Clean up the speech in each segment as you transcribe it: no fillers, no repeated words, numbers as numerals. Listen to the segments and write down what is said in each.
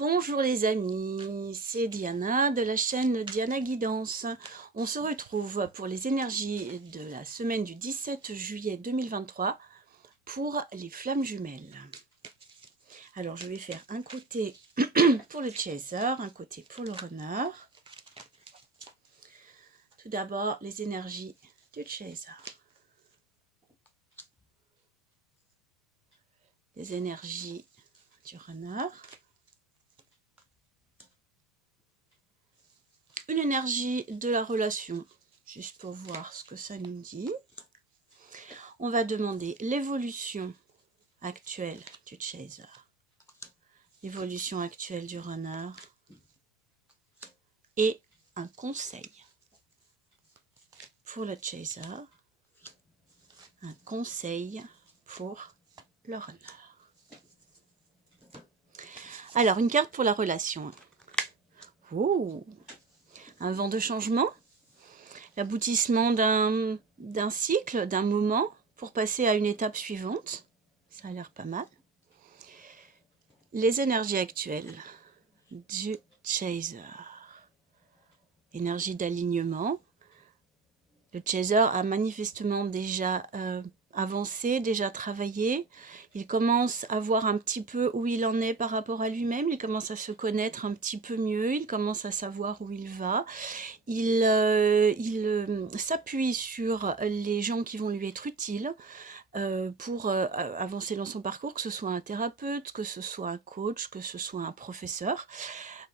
Bonjour les amis, c'est Diana de la chaîne Diana Guidance. On se retrouve pour les énergies de la semaine du 17 juillet 2023 pour les flammes jumelles. Alors je vais faire un côté pour le chaser, un côté pour le runner. Tout d'abord les énergies du chaser. Les énergies du runner. Une énergie de la relation, juste pour voir ce que ça nous dit. On va demander l'évolution actuelle du chaser, l'évolution actuelle du runner et un conseil pour le chaser, un conseil pour le runner. Alors, une carte pour la relation. Oh, un vent de changement, l'aboutissement d'un cycle, d'un moment pour passer à une étape suivante. Ça a l'air pas mal. Les énergies actuelles du chaser. Énergie d'alignement. Le chaser a manifestement déjà avancé, déjà travaillé. Il commence à voir un petit peu où il en est par rapport à lui-même. Il commence à se connaître un petit peu mieux. Il commence à savoir où il va. Il s'appuie sur les gens qui vont lui être utiles pour avancer dans son parcours, que ce soit un thérapeute, que ce soit un coach, que ce soit un professeur.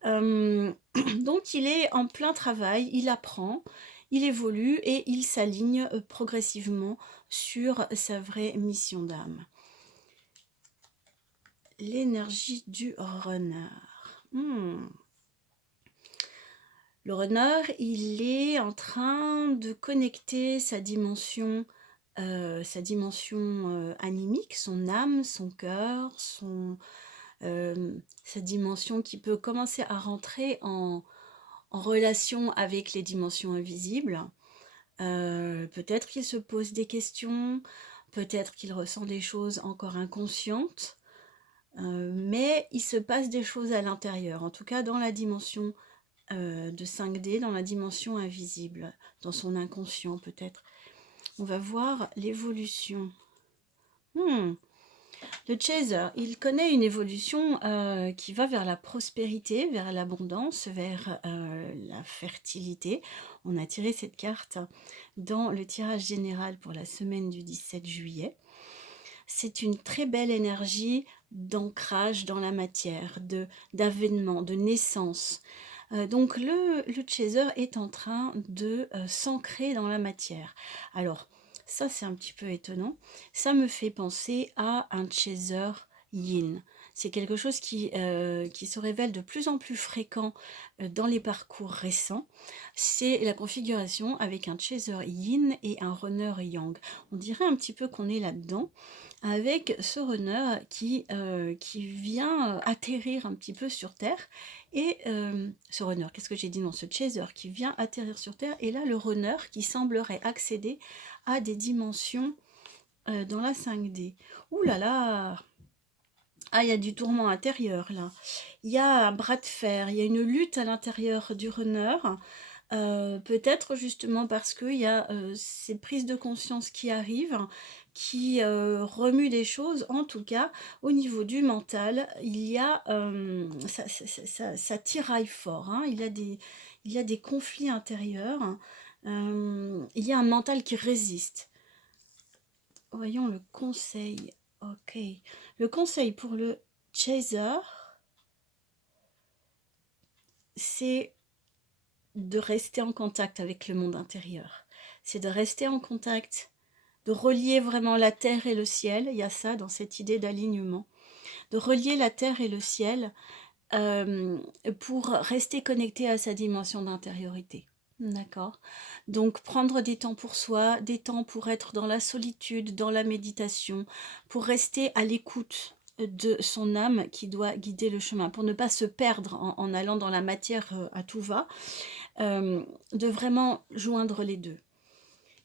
Donc il est en plein travail, il apprend, il évolue et il s'aligne progressivement sur sa vraie mission d'âme. L'énergie du runner. Le runner, il est en train de connecter sa dimension animique, son âme, son cœur, sa dimension qui peut commencer à rentrer en relation avec les dimensions invisibles. Peut-être qu'il se pose des questions, peut-être qu'il ressent des choses encore inconscientes, mais il se passe des choses à l'intérieur, en tout cas dans la dimension de 5D, dans la dimension invisible, dans son inconscient peut-être. On va voir l'évolution. Le chaser, il connaît une évolution qui va vers la prospérité, vers l'abondance, vers la fertilité. On a tiré cette carte dans le tirage général pour la semaine du 17 juillet. C'est une très belle énergie d'ancrage dans la matière, d'avènement, de naissance. Donc le chaser est en train de s'ancrer dans la matière. Alors, ça c'est un petit peu étonnant. Ça me fait penser à un chaser yin. C'est quelque chose qui se révèle de plus en plus fréquent dans les parcours récents. C'est la configuration avec un chaser yin et un runner yang. On dirait un petit peu qu'on est là-dedans, avec ce runner qui vient atterrir un petit peu sur Terre. Et ce runner, qu'est-ce que j'ai dit? Non, ce chaser qui vient atterrir sur Terre. Et là, le runner qui semblerait accéder à des dimensions dans la 5D. Ouh là là! Ah, il y a du tourment intérieur là. Il y a un bras de fer, il y a une lutte à l'intérieur du runner. Peut-être justement parce qu'il y a ces prises de conscience qui arrivent, qui remuent des choses. En tout cas, au niveau du mental, il y a ça tiraille fort, hein. Il y a des conflits intérieurs. Il y a un mental qui résiste. Voyons le conseil. Ok. Le conseil pour le chaser, c'est de rester en contact avec le monde intérieur. C'est de rester en contact, de relier vraiment la terre et le ciel. Il y a ça dans cette idée d'alignement. De relier la terre et le ciel pour rester connecté à sa dimension d'intériorité. D'accord? Donc prendre des temps pour soi, des temps pour être dans la solitude, dans la méditation, pour rester à l'écoute de son âme qui doit guider le chemin, pour ne pas se perdre en allant dans la matière à tout va, de vraiment joindre les deux.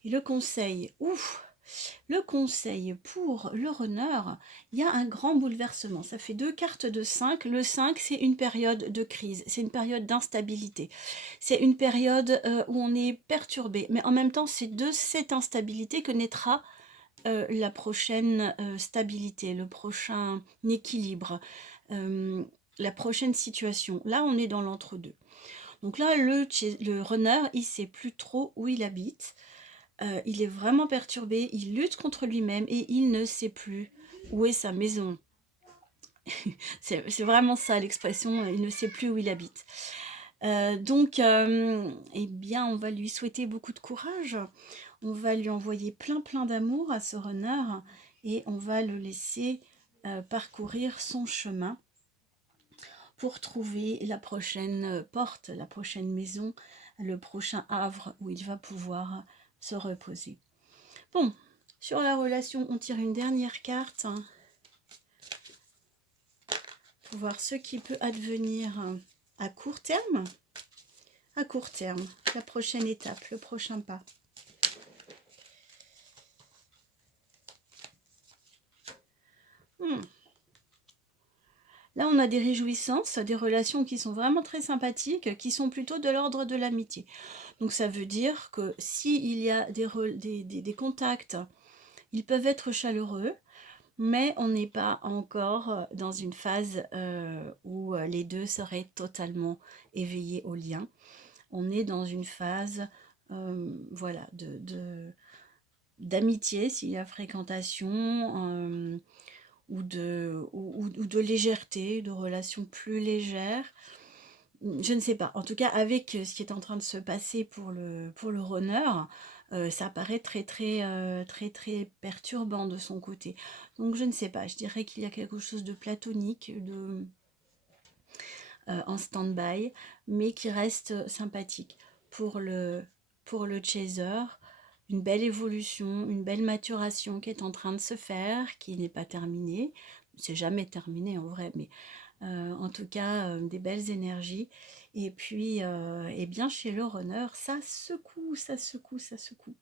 Et le conseil, Le conseil pour le runner, il y a un grand bouleversement. Ça fait 2 cartes de 5. Le 5, c'est une période de crise, c'est une période d'instabilité. C'est une période, où on est perturbé, mais en même temps, c'est de cette instabilité que naîtra, la prochaine, stabilité, le prochain équilibre, hem, la prochaine situation. Là, on est dans l'entre-deux. Donc là, le runner, il sait plus trop où il habite. Il est vraiment perturbé, il lutte contre lui-même et il ne sait plus où est sa maison. C'est vraiment ça l'expression, il ne sait plus où il habite. Donc eh bien, on va lui souhaiter beaucoup de courage. On va lui envoyer plein, plein d'amour à ce runner et on va le laisser, parcourir son chemin pour trouver la prochaine, porte, la prochaine maison, le prochain havre où il va pouvoir se reposer. Bon, sur la relation, on tire une dernière carte pour voir ce qui peut advenir à court terme. À court terme, la prochaine étape, le prochain pas. Là, on a des réjouissances, des relations qui sont vraiment très sympathiques, qui sont plutôt de l'ordre de l'amitié. Donc ça veut dire que s'il y a des contacts, ils peuvent être chaleureux, mais on n'est pas encore dans une phase où les deux seraient totalement éveillés au lien. On est dans une phase voilà, d'amitié s'il y a fréquentation, ou de légèreté, de relations plus légères. Je ne sais pas. En tout cas, avec ce qui est en train de se passer pour le runner, ça paraît très, très, très, très perturbant de son côté. Donc je ne sais pas, je dirais qu'il y a quelque chose de platonique, en stand-by, mais qui reste sympathique. Pour pour le chaser, une belle évolution, une belle maturation qui est en train de se faire, qui n'est pas terminée. C'est jamais terminé en vrai, mais en tout cas, des belles énergies. Et puis, et bien chez le runner, ça secoue, ça secoue, ça secoue.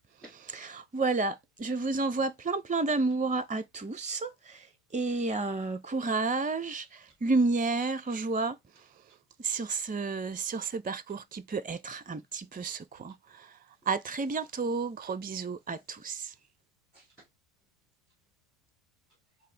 Voilà, je vous envoie plein plein d'amour à tous et courage, lumière, joie sur ce parcours qui peut être un petit peu secouant. À très bientôt, gros bisous à tous.